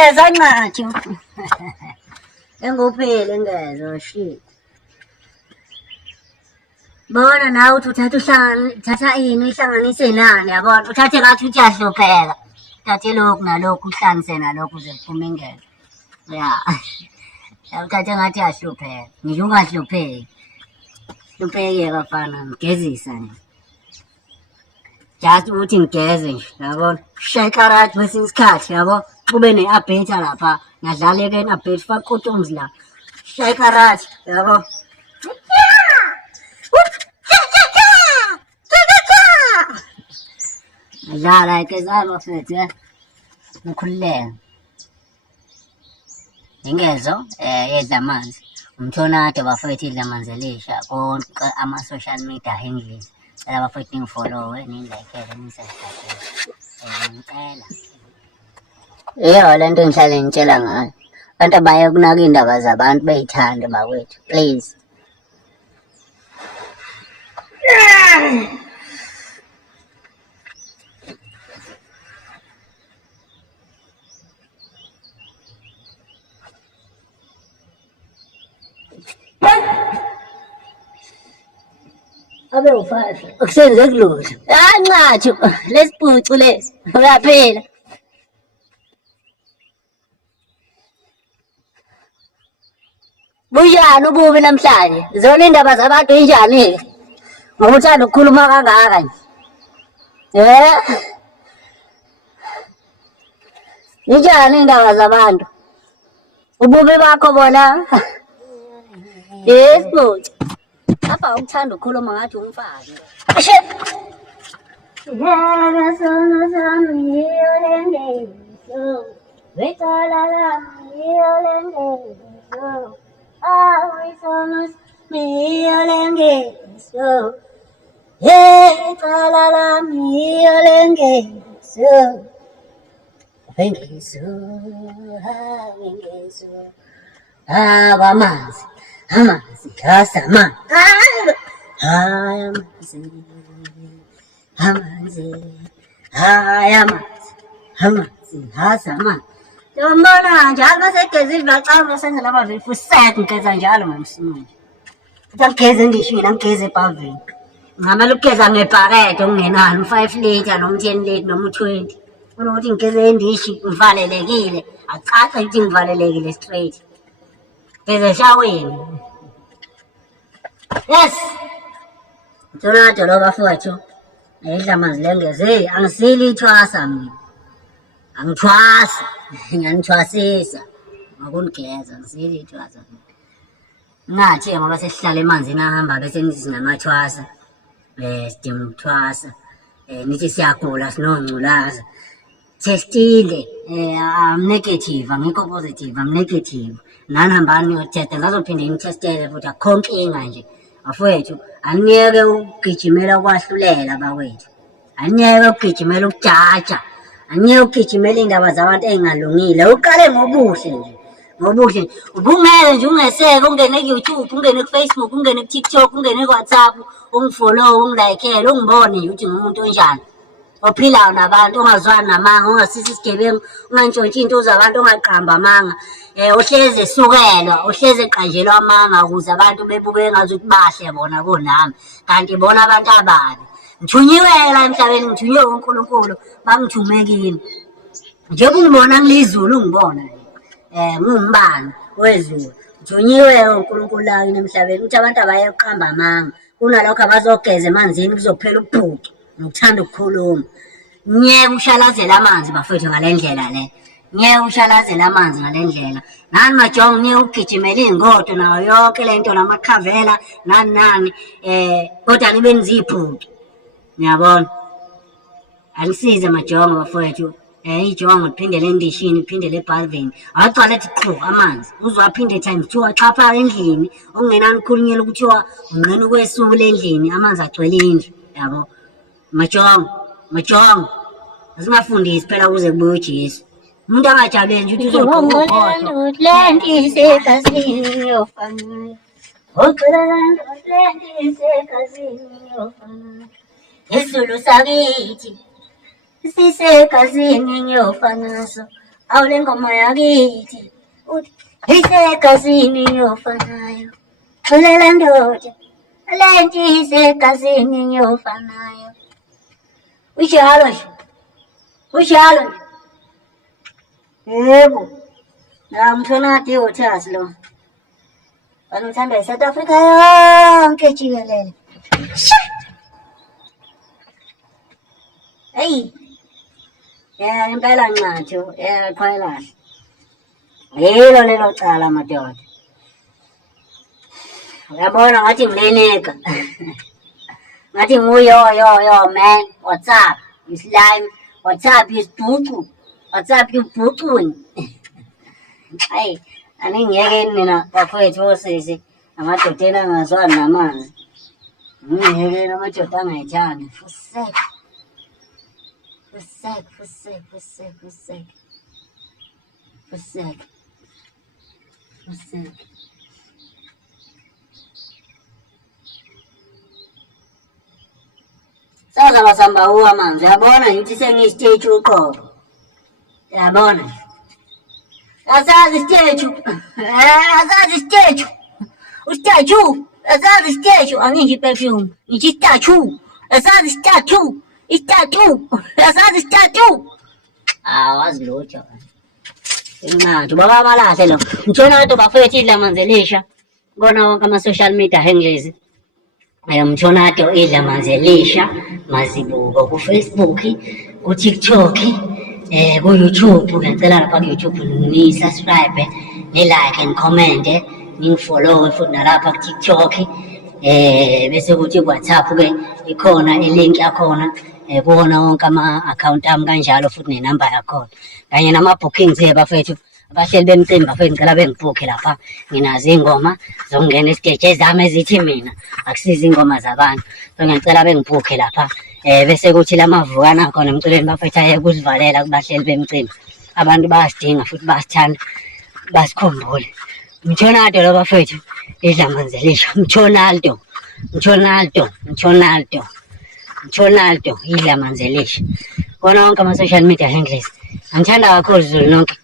Ngeza nqathu. Enguphele ngezo shit. Bona nawe uthi uthatha ini ihlanganise nani yabona uthathe ngathi uyahlupheka. Uthathe lokhu nalokhu uhlanganise nalokhu uze kuphume ingelo. Ya. Uthathe ngathi uyahlupheka. Ngisho ungahlupheki. Hlupheke bafana ngigezisa nje. Just ukuthi ngigeze nje yabona. Shaya ikarati kwesinye isikhathi yabo. Ube ne-update lapha. Ngadlala ke ne-update faka kotongs la. Shaya ikarati yabo. Dlala ke zalo mfethu ngikhululeka ingezo yedla amanzi umthonade bafethu idla amanzi elisha konke ama-social media English cela bafethu ngifollowe nilike nisubscribe ngicela iyo lento ngihlale ngitshela ngayo abantu abaye kunaka indaba zabantu beyithande bakwethu please abe u5 akusenze kuludla nqathu lesipucu lesi uyaphila bujani ububi namhlanje zona indaba zabantu injani ke ngoba uthanda ukukhuluma kangaka nje injani indaba zabantu ububi bakho bona yesipucu apha ukuthanda ukukhuluma ngathi umfazi amanzi amanzi hasa amanzi amanzi hasa amanzi Mbona njalo basegezile bacala basenza laba vifu set ngigeza njalo mamsimanje futhi angigeze ngisho mina ngigeze ebhavini ngamala ukugeza ngebhakede okungenani 5 liter noma 10 liter noma 20 kunokuthi ngigeze indishi ngivalelekile acaca ukuthi ngivalelekile straight geze eshaweni yes Jonathan lo bafowethu ayidla amanzi lengeze angisili ithwasa mina angithwasa ngiyanithwasisa ngokunigeza ngisili ithwasa ngathi ngoba sesihlala emanzini ahamba bese nithi sinamathwasa sidinga ukuthwasa nithi siyagula sinongculaza testile I'm negative angikho positive I'm negative nani hambani ngiyotesta ngazophinde ngitestele futhi akho nkinga nje afowethu aniyeke ukugijimela ukwahlulela bakwethu aniyeke ukugijimela ukujaja aniyeke ukugijimela indaba zabantu engalungile uqale ngobuhle nje ngobuhle ubungeke nje ungeseke ungene ku-YouTube ungene ku-Facebook ungene ku-TikTok ungene ku-WhatsApp ungifollow ungilike ungibone nje ukuthi ngumuntu onjani ophilayo nabantu ongazwani namanga ongasisi isigebengu ungantshontshi into zabantu ongaqamba amanga ohleze esukelwa ohleze eqanjelwa amanga ukuze abantu bebuke engazuthi bahle bona konami kanti bona abantu ababi ngithunyiwe la emhlabeni ngithunywe uNkulunkulu bangithume kini njengoba ungibona ngilizulu ungibona ngumbani wezulu ngithunyiwe uNkulunkulu la kini emhlabeni ukuthi abantu abaye uqamba amanga kunalokho abazogeza emanzini kuzophela ubhuqu nokuthanda ukukhuluma ngeke ushalazela amanzi bafethu ngalendlela le ngeke ushalazela amanzi ngalendlela nani majongo ngeke ugijimela ingodo nayo yonke lento namakhavela nani kodwa nibe nizibhuqu ngiyabona alisize majongo bafethu ijongo liphindele endishini liphindele ebhalvini awagcwala ethi qhu amanzi uzwaphinde times 2 axhapha endlini okungenani khulunyela ukuthiwa unqena ukwesula endlini amanzi agcwele indlu yabo majongo asingafundisi phela kuze kubuye uJesu umuntu angajabuleli nje ukuthi isizulu sakithi sisegazini ngiyofana naso awulengoma yakithi uthi isegazini yofanayo xulela ndoda lenti isegazini yofanayo ushalo yebo namthonati uthasi lo anithanda iSouth Africa yonke jikelele hey impela ncathu qhwelahle yilo lelo cala madoda uyabona ngathi ngilenika ngathi nguyo man what's up is lime what's up is ducu what's up you bucuni hayi aningiyekeni mina bafowethu osisi amadodeni angazwani namanzi ngiyekeni amadoda angayithandi fuseke saza basamba uwa manzi uyabona ngithi sengiyi-stage uqobo uyabona asazi statue asazi statue angisho i-perfume ngithi i-statue asazi statue asazi statue awazi lutho imnandi ubaba amalahle lo ngitshona abantu bafethu idla manzi elisha bona wonke ama-social media henglezi mthonado idla manzi elisha mazibuko ku-Facebook ku-TikTok ku-YouTube ngiyacela lapha ku-YouTube ni-subscribe ni-like and comment ningifollowe futhi nalapha ku-TikTok bese kuthi ku-WhatsApp-ke ikhona ilink yakhona kuwona wonke ama-account ami kanjalo futhi nenamba yakhona kanye nama-bookings bafethu abahleli bemcimbi bafethu ngicela bengibhukhe lapha nginazo iy'ngoma zokungena esiteji ezami ezithi mina akusiza iy'ngoma zabantu so ngiyacela bengibhukhe lapha bese kuthi lamavukana akhona emculweni bafethu ayeke ukusivalela kubahleli bemcimbi abantu bayasidinga futhi bayasithanda basikhumbule mthonado lo bafethu idla manzi elisha mthonaldo idla manzi elisha kona wonke ama-social media handles angithanda kakhulu Zulu nonke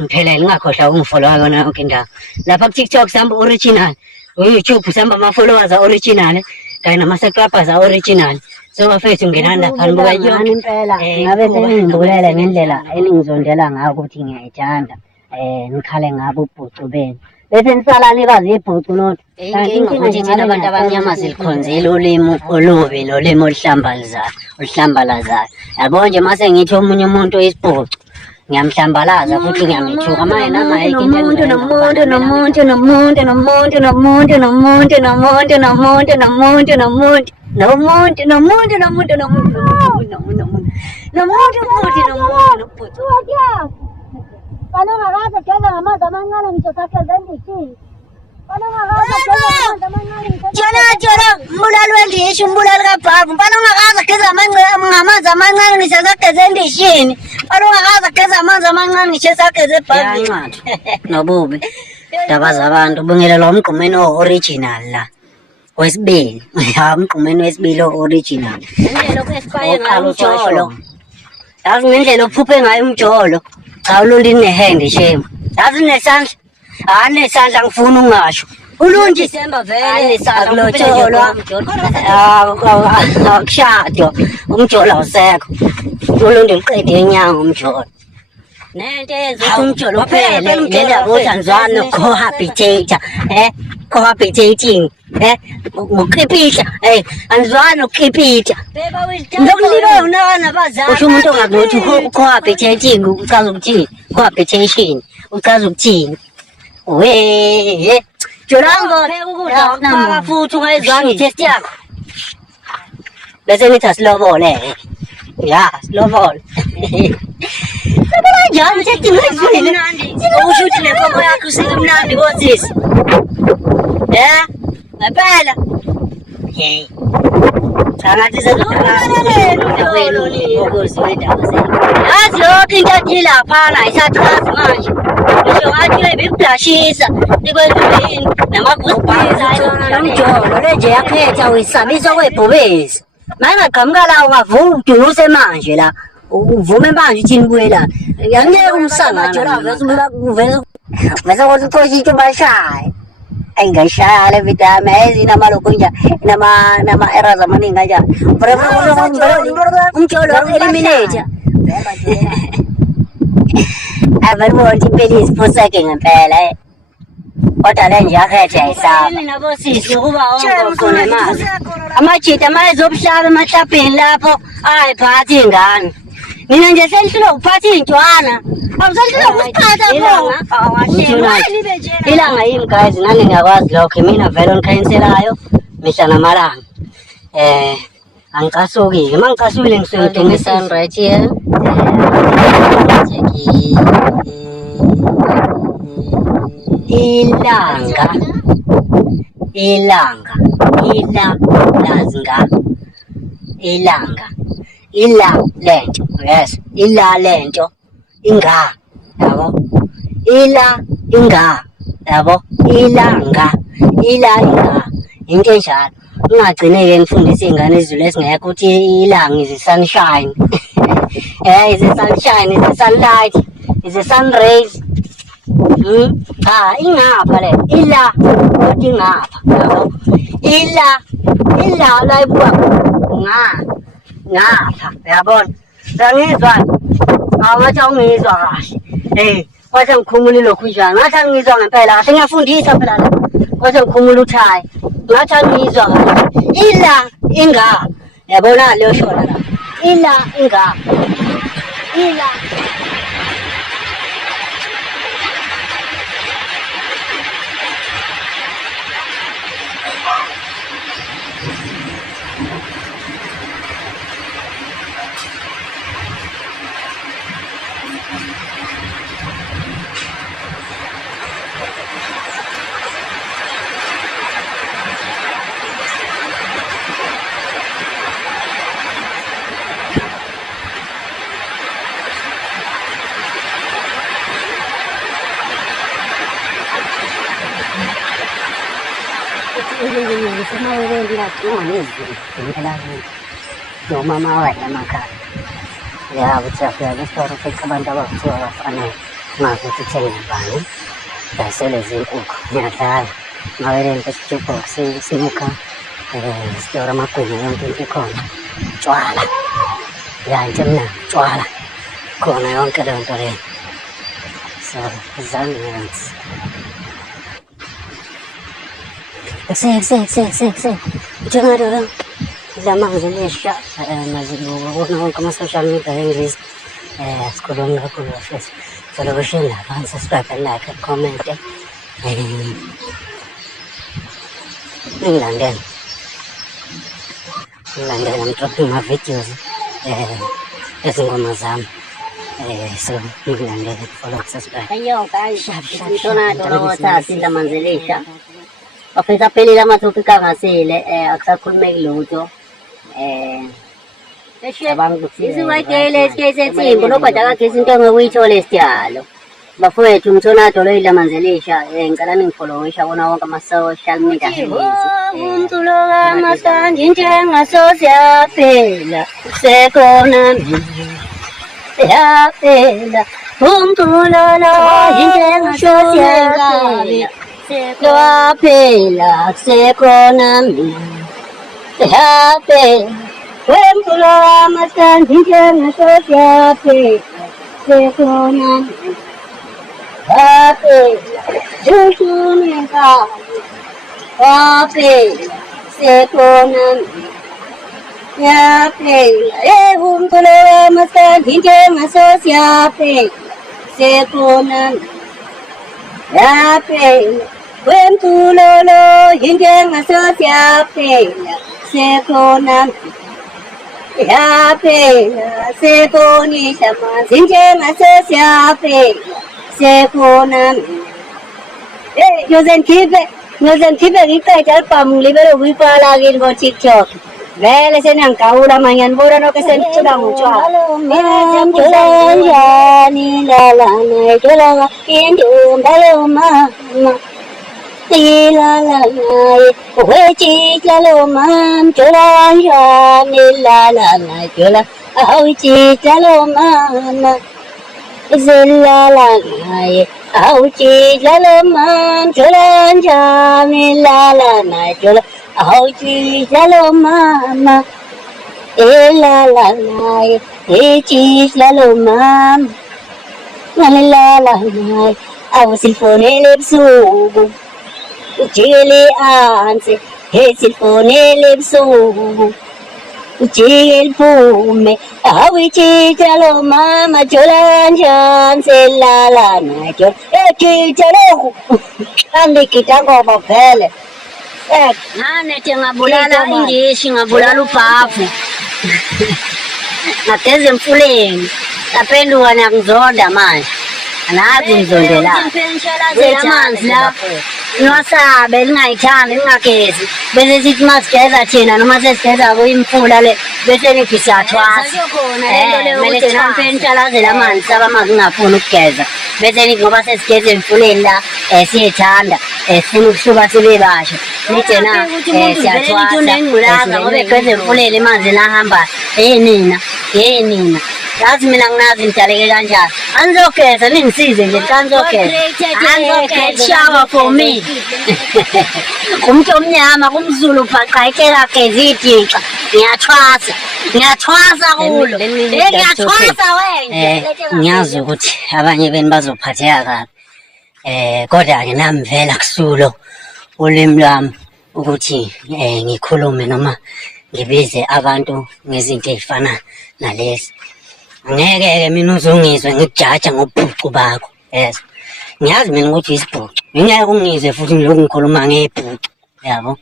ngiphelele ngingakhohlwa ukungifolowa kona yonke indawo lapha ku-TikTok sihamba original ku-YouTube sihamba ama-followers a-original kanye nama-subscribers a-original so bafethu ngenani lapha nibuka yonke impela ngabe seningibulele ngendlela eningizondela ngayo ukuthi ngiyayithanda nikhale ngabo ubhucu benu bese nisala nikazi ibhucu nothi inkinga ukuthi thina abantu abamnyama silikhonzile ulimi olubi nolimi oluhlambalazayo yabo nje mase ngithi omunye umuntu oyisibhucu ngiyamhlambalaza futhi ngiyamethuka manje namayike Panongakaze geza ngamanzi amancane ngisho sakheze endishini. Panongakaze geza ngamanzi amancane Jona mbulali wendishi mbulali kabhavu panongakaze geza ngamanzi amancane ngisho sakheze endishini. Panongakaze geza amanzi amancane ngisho sakheze ebhavini. Nobubi ndaba zabantu bungelela umgqumeni o-original la wesibili umgqumeni wesibili o-original indlela okwesifaye ngayo umjolo yazi ngendlela ophuphe ngayo umjolo cha ulundi nehand shame yazi nesandla nesandla ngifuna ungasho ulundi December vele akulotholwa akushado umjolo awusekho ulundi uqede inyanga umjolo nento eyenza umjolo uphele lenda bothanzwana cohabitator cohabitating ngokukhipita anizwana ukukhipita ndokulibe unana bazali usho umuntu ongakuthi cohabitating uchaza ukuthini cohabitation uchaza ukuthini we jolango ukudla futhi ungayizwanga itest yakho bese nithi asilobole ya silobole kanjani sethi ngizwile usho ukuthi le nkomo yakho usemnandi kosisi ngempela hey angathi yazi yonke into ethi laphana isatrazi manje ngisho ngathi bekublashisa ikwenza yini namagusibhiza lenje yakhetha uyisabisa kwebhubesi manje ngaqhamuka la ungavuka udunuse manje la uvume manje thini buyela ngeke umsana vese ukuthi thoshitsho bashaye ayingashaya le vitame ezinamalokunja nama-errors amaningi kanjani umjolo eliminator abalibona ukuthi impela iziphoseke ngempela kodwa le nje akhethe ayisaba amajita amayezobuhlaba emahlabheni lapho ayiphatha iy'ngane mina nje selihlula ukuphatha iy'ntwana awuselihlula ukusiphatha ilanga yimi guys nani ngiyakwazi lokho mina vele onikhayiniselayo mihla namalanga angicasuki-ke uma ngicasukile ngisuke right here ilanga lento yes lento inga yabo inga yabo inga into enjalo ungagcine-ke ngifundise iy'ngane izulu esingekho ukuthi ilanga is sunshine is a sunshine, is a sunlight, is a sun rays. Ingapha le ila kodwa ingapha yabo ila la ibuka ngapha yabona ngizwa ngathi awungizwa kahle kwase ngikhumula lokhu njani ngathi angizwa ngempela kahle ngiyafundisa phela la kwase ngikhumula uthaya ngathi angizwa kahle ila ingapha yabona leyo shona la ila ingapha ila mama wake emakhaya ya uthafika lesitoro abantu abakuthiwa bafanele ngakuthi uthenge ngubani dasele zinkukhu ngiyadlala ngawele nto jukebox simuka sitoro amagwinya yonke into ikhona tshwala ya nje mna tshwala khona yonke leyo nto leyo so zangenzi Se. Jangan zaman Indonesia masih menggunakan kama social media Inggris sekolong aku face television lah kan subscribe and like and comment London I'm dropping my videos ngoma zami so London follow subscribe ayo guys itona sinta manzelisha Ofisa pili lama tupika ngasile akusakhulumeki lutho Sisi wakele sikese tsimbo lokwaja kakhe into ngekuyithola esitiyalo bafowethu umthonato lo ilamanzelisha ngicela ningifollowisha kona wonke ama-social media umculo kamasandi njengasosiyaphela sekhona siyaphela umculo lo njengasosiyaphela Sephela, sekhona siyaphela wemculo wamasandi njengasosiyaphela sekhona siyaphela dushuneka siyaphela sekhona siyaphela umculo wamasandi njengasosiyaphela sekhona siyaphela wemculo lo njengasosiyaphela sekhona siyaphela sekhonisa amanzi njengasosiyaphela sekhona ngiyoze ngikhiphe ngiqede album ngilibele ukuyifaka kini ko-TikTok vele seniyangigawula manje nibona lokho senicula ngotshwala njani lalana jolanga indumba lomama Ilala naye wechitla lo mam jola njani lala na jola awutshitla lo mama selala naye awutshitla lo mama jola njani lala naye jola awutshitla lo mama elala naye etshitla lo mama ngalala naye awusifonele ebusuku ujikele ansi esifonele ebusuku ujike liphume awitshitha lo mama jola njani selala naye jola etshitha lokhu angigida ngoba vele nganethe ngabulala indishi ngabulala ubhafu ngageza emfuleni ngaphenduka nakuzonda manje anazi ngizondelana amanzi la niwasabe lingayithandi lingagezi bese sithi masigeza thina noma sesigeza kuyimfula le bese nithi siyathwasa kumele sihampentshalazele amanzi saba uma zingafuni ukugeza bese nithi ngoba sesigeza emfuleni la siyethanda sifuna ukuhluba sibe basha nithi na siyathwasa ngoba egeza emfuleni emanzini ahambayo nina yazi mina nginazi ngidaleke kanjani anizogeza ningisize nje kanizogeza shower for me umuntu omnyama kumzulu bhaqayikela geza idixa ngiyathwasa kulo ngiyathwasa wena ngiyazi ukuthi abanye beni bazophatheka kabi kodwa-ke nami vele akusulo ulimi lwami ukuthi ngikhulume noma ngibize abantu ngezinto ey'fana nalezi ngeke-ke mina uzungizwe ngikujaja ngobhucu bakho yezwa ngiyazi mina ukuthi isibhucu ngingeke ungizwe futhi ngilokhu ngikhuluma ngebhucu yabo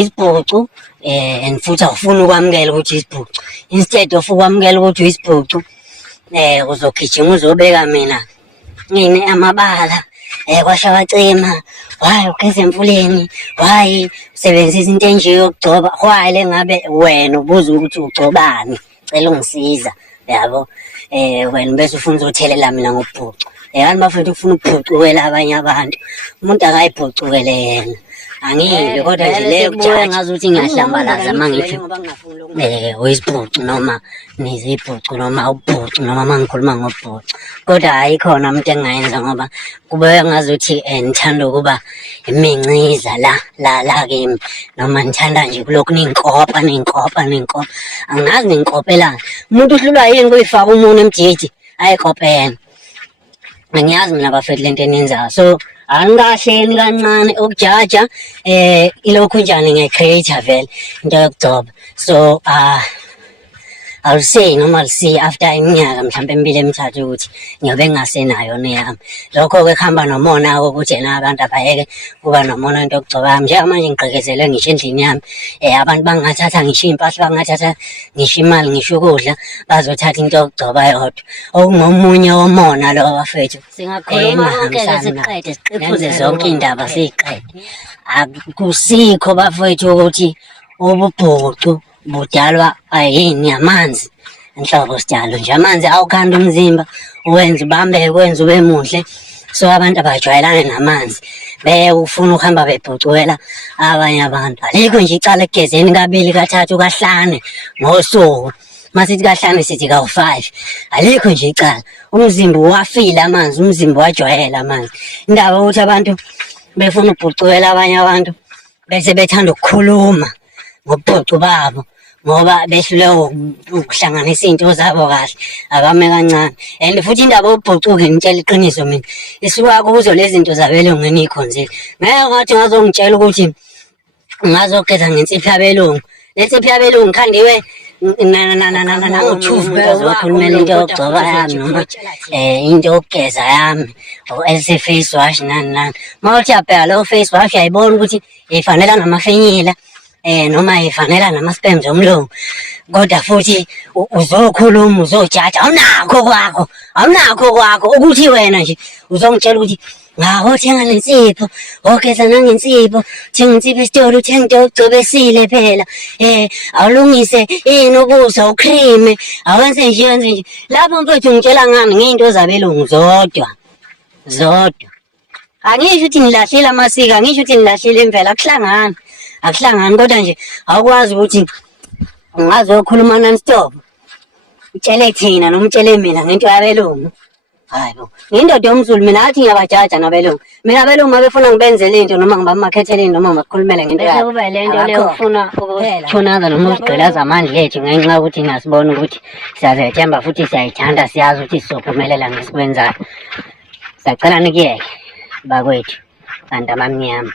isibhucu and futhi awufuni ukwamukela ukuthi isibhucu instead of ukwamukela ukuthi isibhucu uzogijima uzobeka mina ngine amabala kwashawacima why ugeza emfuleni why usebenzisa into enje yokugcoba why lengabe wena ubuza ukuthi ugcobani cela ungisiza yabo wena bese ufuna uzothelela mina ngobhucu yani bafethu ufuna ukubhucuwela abanye abantu umuntu akayibhucukele yena angibe kodwa nje leyo kujaja ngazuthi ngiyahlambalaza mangithi uyisibhucu noma nizibhucu noma ubhucu noma mangikhuluma ngobhucu kodwa ayikhona umuntu engayenza ngoba kube ngazuthi ngithanda ukuba iminciza la kimi noma ngithanda nje kulokhu ninkopa angazi ninkopelana umuntu uhlulwa yini kuyifaka umuntu emjiji ayikophe yena angiyazi mina bafethu lento eniyenzayo so angikahleni kancane ukujaja ilokhu njani nge-creator vele into yokugcoba so I'll say noma I'll see after iminyaka mhlawumbe emibili emithathu ukuthi ngiyobe ngingasenayo neyami lokho-ke kuhamba nomona ukuthi yena abantu abayeke kuba nomona into yokugcoba njengamanje ngigqekezelwe ngisho endlini yami abantu bangathatha ngisho iy'mpahla bangathatha ngisho imali ngisho ukudla bazothatha into yokugcoba yodwa okungomunye womona lo bafethu singakhuluma konke-ke siqiphuze zonke iy'ndaba siyiqede akusikho bafethu ukuthi ububhucu budalwa yini amanzi inhlobo sitshalo nje amanzi awukhanda umzimba uwenza ubambeke wenza ube muhle so abantu abajwayelane namanzi ufuna ukuhamba bebhucuwela abanye abantu alikho nje icala ekugezeni kabili kathathu kahlanu ngosuku masithi kahlanu sithi kawu-5 alikho nje icala umzimba uwafile amanzi umzimba wajwayela amanzi indaba ukuthi abantu befuna ukubhucuwela abanye abantu bese bethanda ukukhuluma ngobhucu babo ngoba behlule ukuhlanganisa iy'nto zabo kahle abame kancane and futhi indaba yokubhucuke ngitshela iqiniso mina isuka kuzo lezi zinto zabelungu eniyikhonzile ngeke ngathi ngazongitshela ukuthi ngazogeza ngensipho yabelungu lensipho yabelungu khandiwe nango-2 zokhulumela into yokugcoba yami noma into yokugeza yami ese-face wash nani uma uthi yabheka leyo face wash uyayibona ukuthi ifanela namafenyila noma ifanela nama-spams omlungu kodwa futhi uzokhuluma uzojaja awunakho kwakho ukuthi wena nje uzongitshela ukuthi ngaho thenga lensipho ogeza nangensipho thenga insipho esitolo uthenga into yokugcoba esile phela awulungise ini ubuso ucream awenze nje lapho mfethu ngitshela ngani ngey'nto zabelungu zodwa angisho ukuthi nilahlile amasiko angisho ukuthi nilahlile imvelo akuhlangani kodwa nje awukwazi ukuthi ungazokhuluma non-stop utshele thina noma utshele mina ngento yabelungu. Hayi bo, ngindoda yomZulu mina athi ngiyabajaja nabelungu. Mina abelungu uma befuna ngibenzele into noma ngibamakhethele into noma ngibakhulumele ngento yabo. Bese kube lento leyo ufuna ukuthonaza noma ukugqilaza amandla ethu ngenxa yokuthi ngasibona ukuthi siyazethemba futhi siyayithanda siyazi ukuthi sizophumelela ngesikwenzayo. Siyacela nikuyeke bakwethu bantu abamnyama.